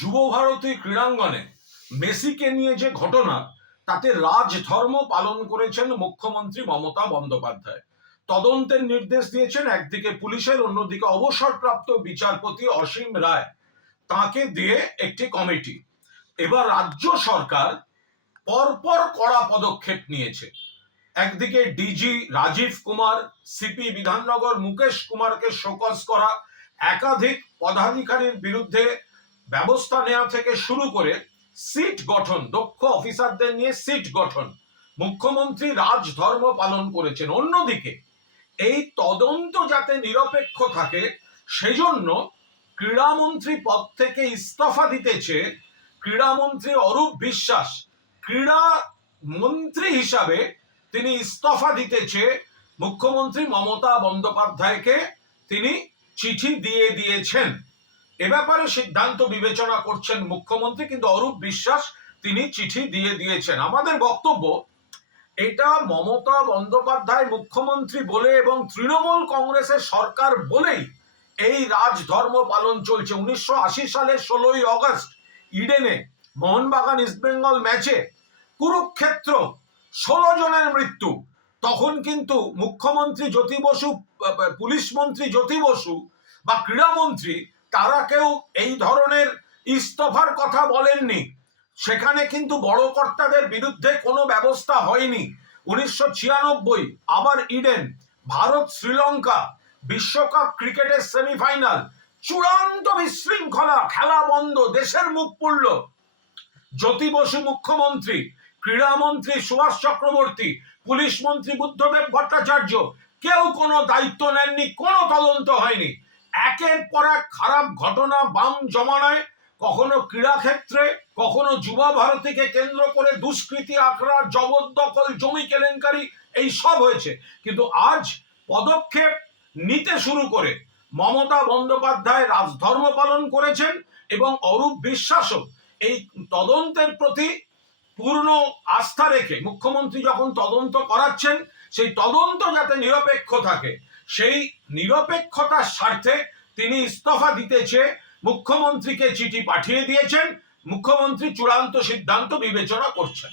যুবভারতী ক্রীড়াঙ্গনে মেসিকে নিয়ে যে ঘটনা, তাতে রাজধর্ম পালন করেছেন মুখ্যমন্ত্রী মমতা বন্দ্যোপাধ্যায়। তদন্তের নির্দেশ দিয়েছেন একদিকে পুলিশের, অন্যদিকে অবসরপ্রাপ্ত বিচারপতি অসীম রায়, তাকে দিয়ে একটি কমিটি। এবার রাজ্য সরকার পরপর কড়া পদক্ষেপ নিয়েছে। একদিকে ডিজি রাজীব কুমার, সিপি বিধাননগর মুকেশ কুমারকে শোকজ করা, একাধিক পদাধিকারীর বিরুদ্ধে ব্যবস্থা নেওয়া থেকে শুরু করে সিট গঠন, দক্ষ অফিসারদের নিয়ে সিট গঠন, মুখ্যমন্ত্রী রাজধর্ম পালন করেছেন। অন্যদিকে এই তদন্ত যাতে নিরপেক্ষ থাকে সেজন্য ক্রীড়ামন্ত্রী পদ থেকে ইস্তফা দিতেছে ক্রীড়ামন্ত্রী অরূপ বিশ্বাস। ক্রীড়া মন্ত্রী হিসাবে তিনি ইস্তফা দিতেছে মুখ্যমন্ত্রী মমতা বন্দ্যোপাধ্যায়কে তিনি চিঠি দিয়ে দিয়েছেন। এ ব্যাপারে সিদ্ধান্ত বিবেচনা করছেন মুখ্যমন্ত্রী, কিন্তু অরূপ বিশ্বাস তিনি চিঠি দিয়ে দিয়েছেন। আমাদের বক্তব্য, এটা মমতা বন্দ্যোপাধ্যায় মুখ্যমন্ত্রী বলে এবং তৃণমূল কংগ্রেসের সরকার বলেই এই রাজধর্ম পালন চলছে। 1980 সালের 16ই অগস্ট ইডেনে মোহনবাগান ইস্টবেঙ্গল ম্যাচে কুরুক্ষেত্র 16 জনের মৃত্যু। তখন কিন্তু মুখ্যমন্ত্রী জ্যোতি বসু, পুলিশ মন্ত্রী জ্যোতি বসু বা ক্রীড়ামন্ত্রী, তারা কেউ এই ধরনের ইস্তফার কথা বলেননি। সেখানে কিন্তু বড় কর্তাদের বিরুদ্ধে কোনো ব্যবস্থা হয়নি। 1996 আবার ইডেন, ভারত শ্রীলঙ্কা বিশ্বকাপ ক্রিকেটের সেমিফাইনাল, চূড়ান্ত বিশৃঙ্খলা, খেলা বন্ধ, দেশের মুখ পুড়ল। জ্যোতি বসু মুখ্যমন্ত্রী, ক্রীড়ামন্ত্রী সুভাষ চক্রবর্তী, পুলিশ মন্ত্রী বুদ্ধদেব ভট্টাচার্য কেউ কোনো দায়িত্ব নেননি, কোনো তদন্ত হয়নি। একের পর এক খারাপ ঘটনা বাম জমানায়, কখনো ক্রীড়াক্ষেত্রে, কখনো যুবা ভারতীকে কেন্দ্র করে দুষ্কৃতি, আখড়া, জবরদখল, জমি কেলেঙ্কারি, এই সব হয়েছে। কিন্তু আজ পদক্ষেপ নিতে শুরু করে মমতা বন্দ্যোপাধ্যায় রাজধর্ম পালন করেছেন এবং অরূপ বিশ্বাসও এই তদন্তের প্রতি পূর্ণ আস্থা রেখে মুখ্যমন্ত্রী যখন তদন্ত করাচ্ছেন, সেই তদন্ত যাতে নিরপেক্ষ থাকে, সেই নিরপেক্ষতার স্বার্থে তিনি ইস্তফা দিতেছে মুখ্যমন্ত্রীকে চিঠি পাঠিয়ে দিয়েছেন। মুখ্যমন্ত্রী চূড়ান্ত সিদ্ধান্ত বিবেচনা করছেন।